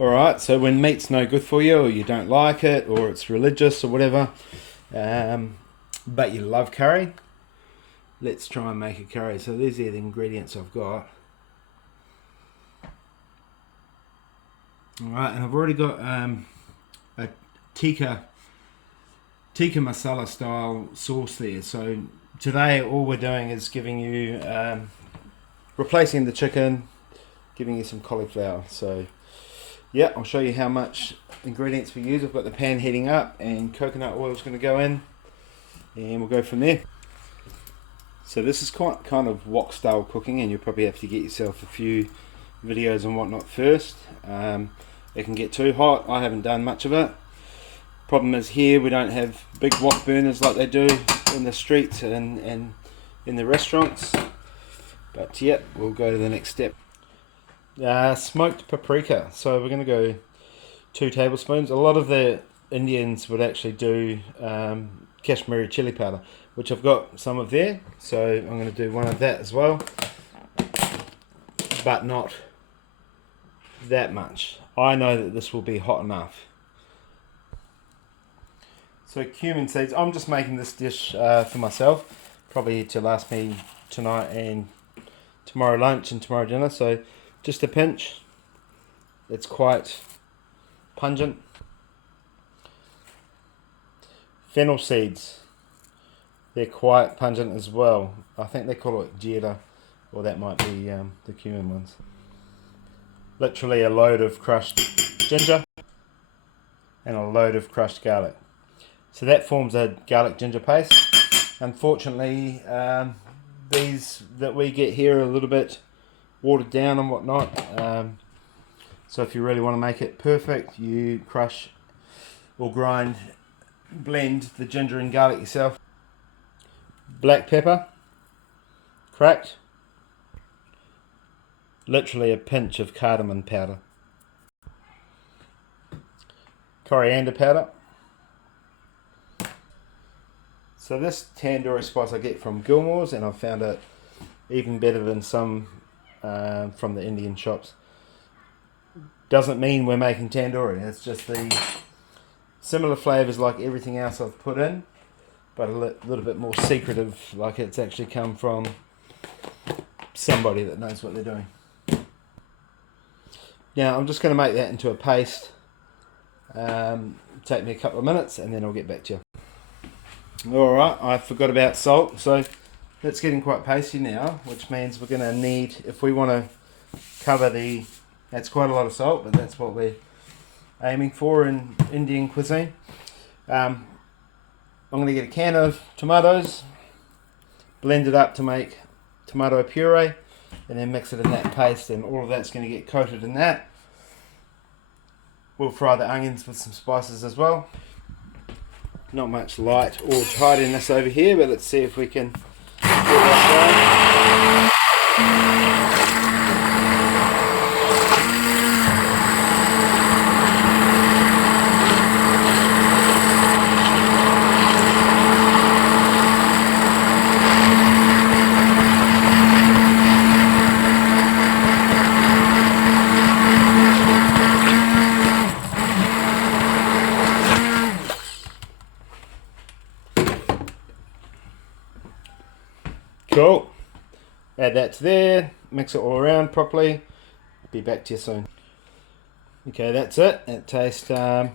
Alright, so when meat's no good for you, or you don't like it, or it's religious or whatever, but you love curry, let's try and make a curry. So these are the ingredients I've got. Alright, and I've already got a tikka masala style sauce there. So today all we're doing is giving you, replacing the chicken, giving you some cauliflower. So yeah, I'll show you how much ingredients we use. I've got the pan heating up and coconut oil is going to go in, and we'll go from there. So this is quite kind of wok style cooking, and you'll probably have to get yourself a few videos and whatnot first. It can get too hot. I haven't done much of it. Problem is here we don't have big wok burners like they do in the streets and in the restaurants. But yeah, we'll go to the next step. Smoked paprika. So we're going to go 2 tablespoons. A lot of the Indians would actually do Kashmiri chili powder, which I've got some of there. So I'm going to do one of that as well, but not that much. I know that this will be hot enough. So cumin seeds. I'm just making this dish for myself, probably to last me tonight and tomorrow lunch and tomorrow dinner. So just a pinch. It's quite pungent. Fennel seeds. They're quite pungent as well. I think they call it jeera, or that might be the cumin ones. Literally a load of crushed ginger and a load of crushed garlic. So that forms a garlic ginger paste. Unfortunately, these that we get here are a little bit watered down and whatnot. So if you really want to make it perfect, you crush or blend the ginger and garlic yourself. Black pepper, cracked. Literally a pinch of cardamom powder. Coriander powder. So this tandoori spice I get from Gilmore's, and I've found it even better than some from the Indian shops. Doesn't mean we're making tandoori, it's just the similar flavours like everything else I've put in, but a little bit more secretive, like it's actually come from somebody that knows what they're doing. Now I'm just going to make that into a paste. Take me a couple of minutes and then I'll get back to you. Alright, I forgot about salt, so that's getting quite pasty now, which means we're going to need, if we want to cover that's quite a lot of salt, but that's what we're aiming for in Indian cuisine. I'm going to get a can of tomatoes, blend it up to make tomato puree, and then mix it in that paste, and all of that's going to get coated in that. We'll fry the onions with some spices as well. Not much light or tidiness over here, but let's see if we can get that going. Cool. Add that to there, mix it all around properly. Be back to you soon. Okay, that's it. It tastes, they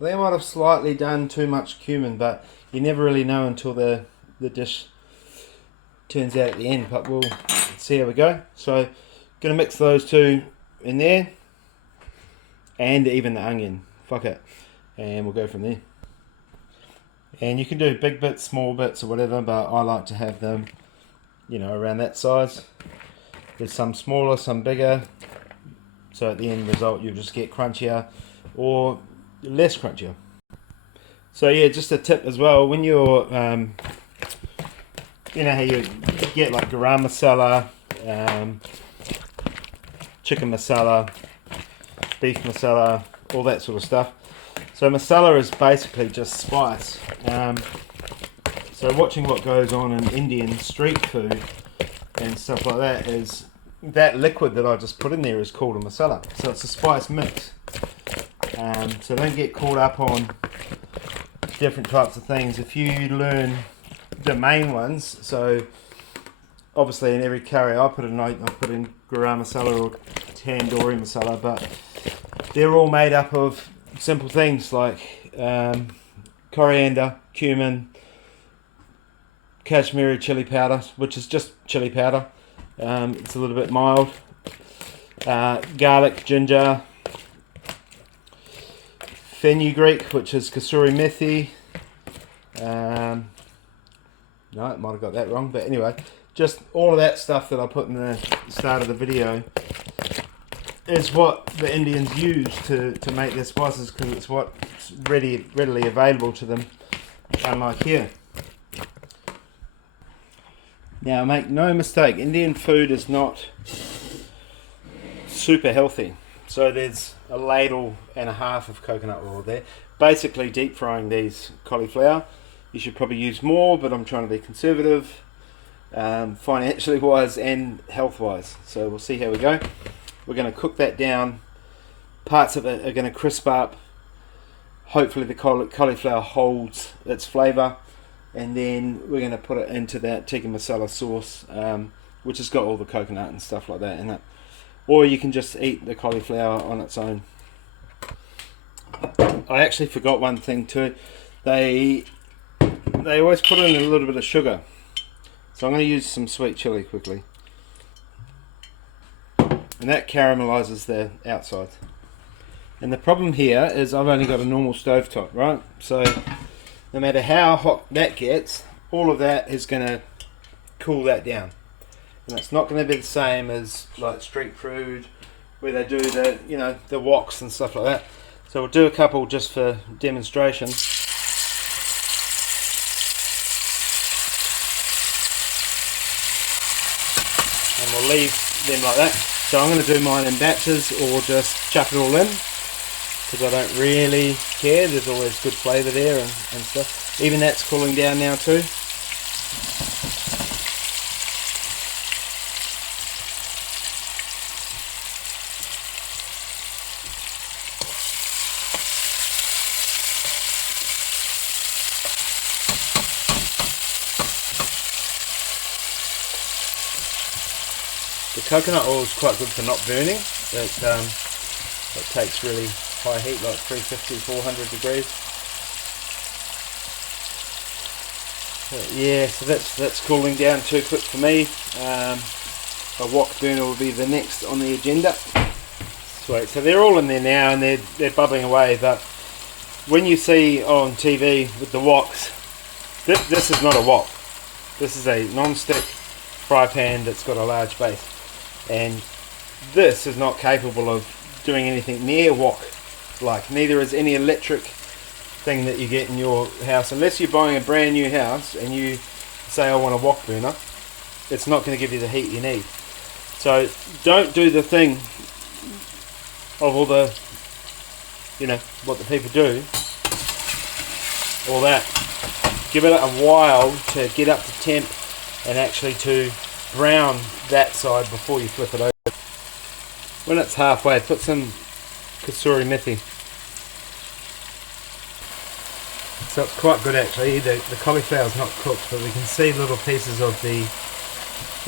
might have slightly done too much cumin, but you never really know until the dish turns out at the end, but we'll see how we go. So, gonna mix those two in there, and even the onion. Fuck it. And we'll go from there. And you can do big bits, small bits, or whatever, but I like to have them, around that size. There's some smaller, some bigger. So at the end result, you'll just get crunchier or less crunchier. So yeah, just a tip as well, when you're, you know how you get like garam masala, chicken masala, beef masala, all that sort of stuff. So masala is basically just spice. So watching what goes on in Indian street food and stuff like that is that liquid that I just put in there is called a masala. So it's a spice mix. So don't get caught up on different types of things. If you learn the main ones, so obviously in every curry I put in garam masala or tandoori masala, but they're all made up of simple things like coriander, cumin, Kashmiri chili powder, which is just chili powder. It's a little bit mild. Garlic, ginger, fenugreek, which is kasuri methi. No, I might have got that wrong, but anyway, just all of that stuff that I put in the start of the video is what the Indians use to make their spices, because it's what's readily available to them, unlike here. Now, make no mistake, Indian food is not super healthy. So there's a ladle and a half of coconut oil there. Basically deep frying these cauliflower. You should probably use more, but I'm trying to be conservative, financially wise and health wise. So we'll see how we go. We're going to cook that down. Parts of it are going to crisp up. Hopefully the cauliflower holds its flavour. And then we're going to put it into that tikka masala sauce, which has got all the coconut and stuff like that in it. Or you can just eat the cauliflower on its own. I actually forgot one thing too. They always put in a little bit of sugar. So I'm going to use some sweet chili quickly. And that caramelizes the outside. And the problem here is I've only got a normal stovetop, right? So no matter how hot that gets, all of that is going to cool that down. And it's not going to be the same as like street food where they do the, you know, the woks and stuff like that. So we'll do a couple just for demonstration. And we'll leave them like that. So I'm going to do mine in batches or just chuck it all in, because I don't really care. There's always good flavour there and stuff. Even that's cooling down now too. The coconut oil is quite good for not burning. It takes really high heat, like 350, 400 degrees. But yeah, so that's cooling down too quick for me. A wok burner will be the next on the agenda. Sweet. So they're all in there now and they're bubbling away. But when you see on TV with the woks, this is not a wok. This is a non-stick fry pan that's got a large base. And this is not capable of doing anything near wok like. Neither is any electric thing that you get in your house. Unless you're buying a brand new house and you say I want a wok burner, it's not going to give you the heat you need. So don't do the thing of all the, you know, what the people do, all that. Give it a while to get up to temp and actually to brown that side before you flip it over. When it's halfway, put some kasuri methi. So it's quite good actually. The cauliflower's not cooked, but we can see little pieces of the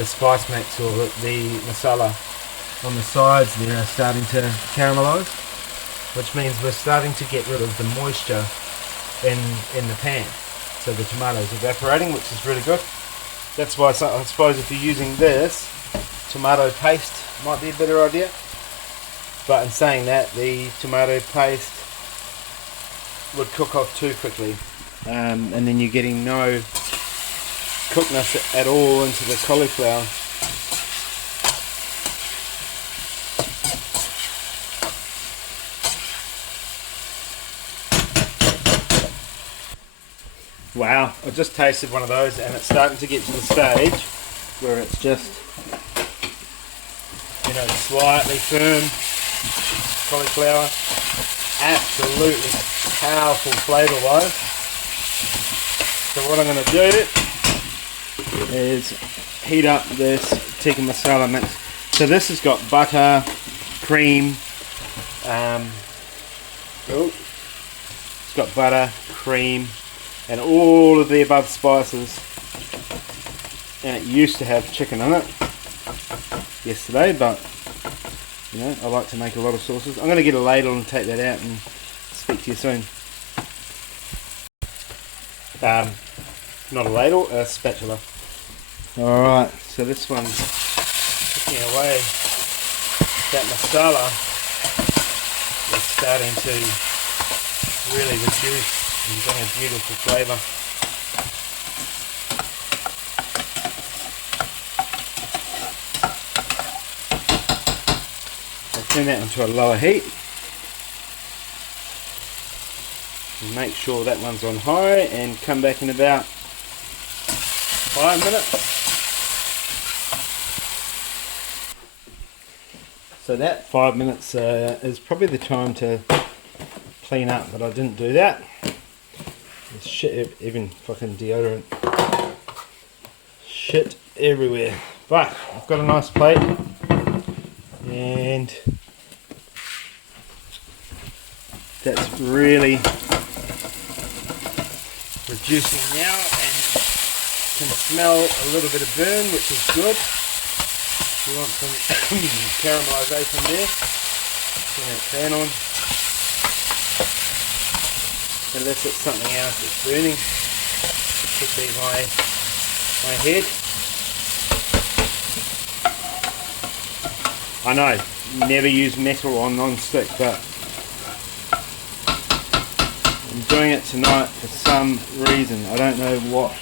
spice mix or the masala on the sides there are starting to caramelise, which means we're starting to get rid of the moisture in the pan. So the tomatoes evaporating, which is really good. That's why I suppose if you're using this, tomato paste might be a better idea. But in saying that, the tomato paste would cook off too quickly. And then you're getting no cookness at all into the cauliflower. Wow, I just tasted one of those and it's starting to get to the stage where it's just, you know, slightly firm cauliflower. Absolutely powerful flavour wise. So what I'm going to do is heat up this tikka masala mix. So this has got butter, cream, it's got butter, cream, and all of the above spices. And it used to have chicken in it yesterday, but you know, I like to make a lot of sauces. I'm going to get a ladle and take that out and speak to you soon. Not a ladle, a spatula. Alright, so this one's cooking away. That masala is starting to really reduce and bring a beautiful flavour. I'll turn that onto a lower heat. And make sure that one's on high and come back in about 5 minutes. So that 5 minutes is probably the time to clean up, but I didn't do that. There's shit, even fucking deodorant. Shit everywhere. But I've got a nice plate and that's really reducing now and can smell a little bit of burn, which is good. You want some caramelisation there. Turn that fan on. Unless it's something else that's burning. Could be my head. I know, never use metal on non-stick, but I'm doing it tonight for some reason. I don't know what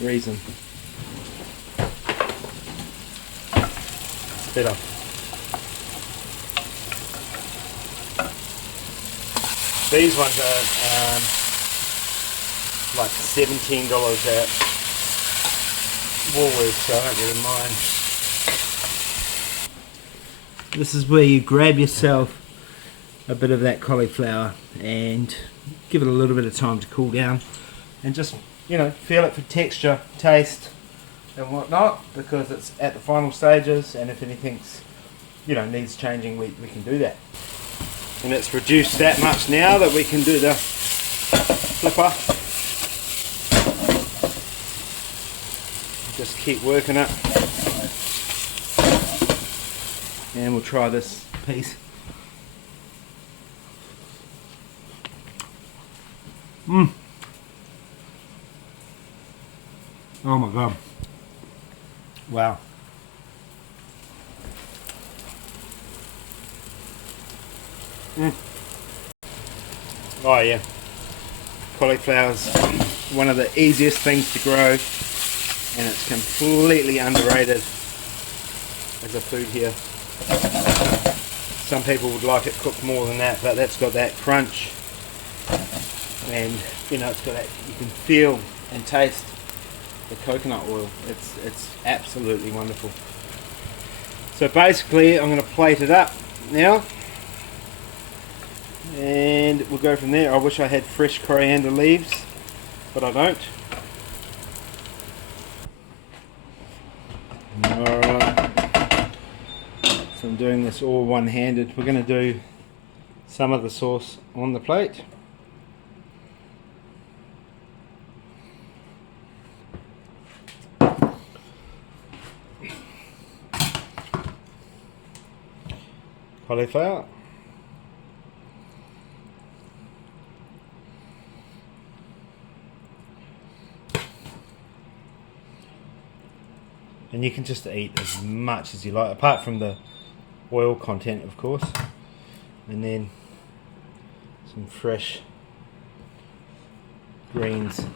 reason. It's better. These ones are like $17 at Woolworths, so I don't really mind. This is where you grab yourself a bit of that cauliflower and give it a little bit of time to cool down and just, you know, feel it for texture, taste and whatnot, because it's at the final stages, and if anything's, you know, needs changing, we can do that. And it's reduced that much now that we can do the flipper. Just keep working it. And we'll try this piece. Oh my god. Wow. Oh yeah. Cauliflower's one of the easiest things to grow, and it's completely underrated as a food here. Some people would like it cooked more than that, but that's got that crunch, and you know, it's got that, you can feel and taste the coconut oil. It's absolutely wonderful. So basically I'm going to plate it up now and we'll go from there. I wish I had fresh coriander leaves, but I don't. Alright, so I'm doing this all one-handed. We're going to do some of the sauce on the plate. Cauliflower. And you can just eat as much as you like, apart from the oil content, of course. And then some fresh greens